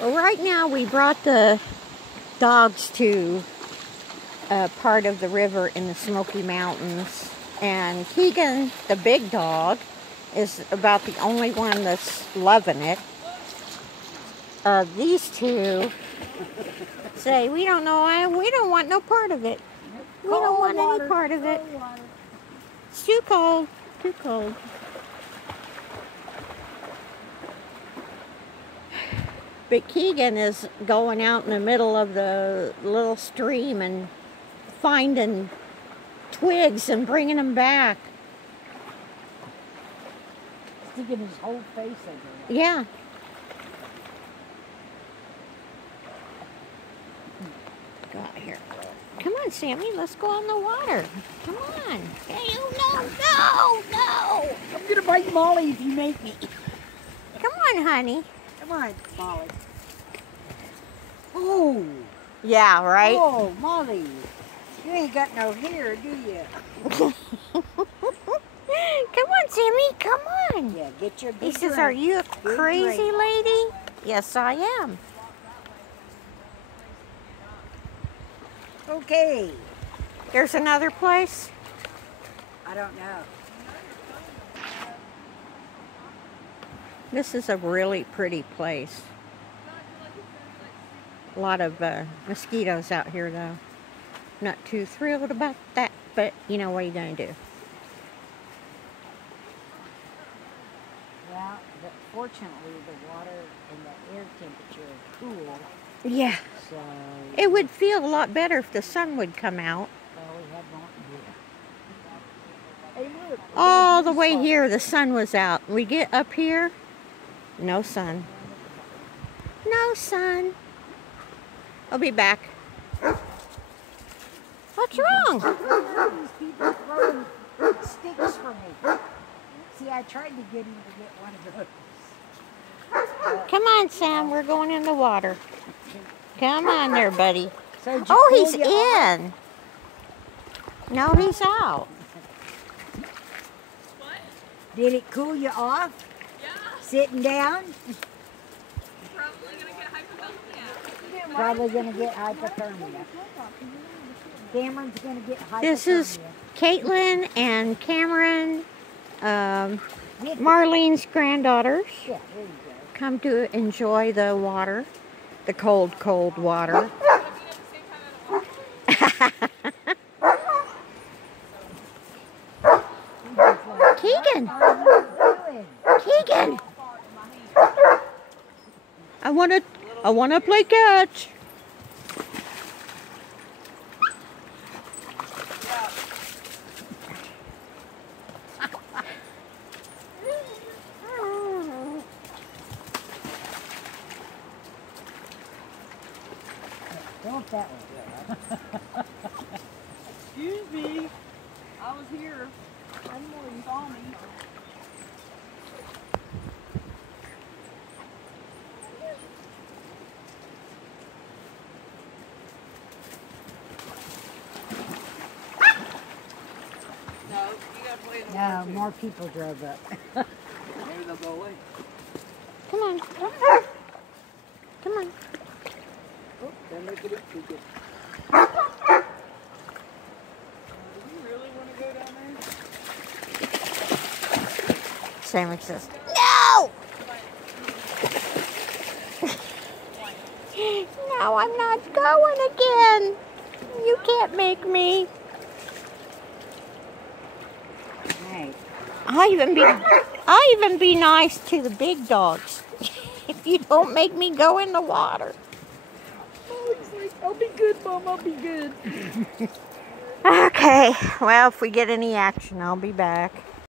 Well, right now we brought the dogs to a part of the river in the Smoky Mountains, and Keegan, the big dog, is about the only one that's loving it. These two say, we don't want no part of it. We don't want any part of it. It's too cold, too cold. But Keegan is going out in the middle of the little stream and finding twigs and bringing them back. Sticking his whole face over there. Yeah. Go out here. Come on, Sammy, let's go on the water. Come on. Hey, no. I'm gonna bite Molly if you make me. Come on, honey. Come on, Molly. Oh. Yeah, right? Oh, Molly. You ain't got no hair, do you? Come on, Sammy, come on. Yeah, get your big He says, drink. are you a Big crazy drink. lady? Yes, I am. Okay. There's another place. I don't know. This is a really pretty place. A lot of mosquitoes out here, though. Not too thrilled about that, but you know, what are you going to do? Well, but fortunately, the water and the air temperature is cool. Yeah. So. It would feel a lot better if the sun would come out. Well, we had one here. Hey, look. All the way here, the sun was out. We get up here, no sun. No sun. I'll be back. What's wrong? These people throwing sticks for me. See, I tried to get him to get one of those. Come on, Sam. We're going in the water. Come on there, buddy. So Oh, he's in. No, he's out. What? Did it cool you off? Yeah. Sitting down? Probably gonna get hypothermia. Probably going to get hypothermia. Cameron's going to get hypothermia. This is Caitlin and Cameron, Marlene's granddaughters. Yeah, there you go. Come to enjoy the water, the cold, cold water. Keegan! Keegan! I wanna play catch. Don't that way. Excuse me. I was here. Someone saw me. No, you gotta play in the No, water, more people drove up. too. Maybe they'll go away. Come on. Come on. Oh, then make it up too good. Do you really want to go down there? Sandwich says, no! No, I'm not going again. You can't make me. Hey, I'll even be nice to the big dogs if you don't make me go in the water. Molly's like, I'll be good, Mom, I'll be good. Okay, well, if we get any action, I'll be back.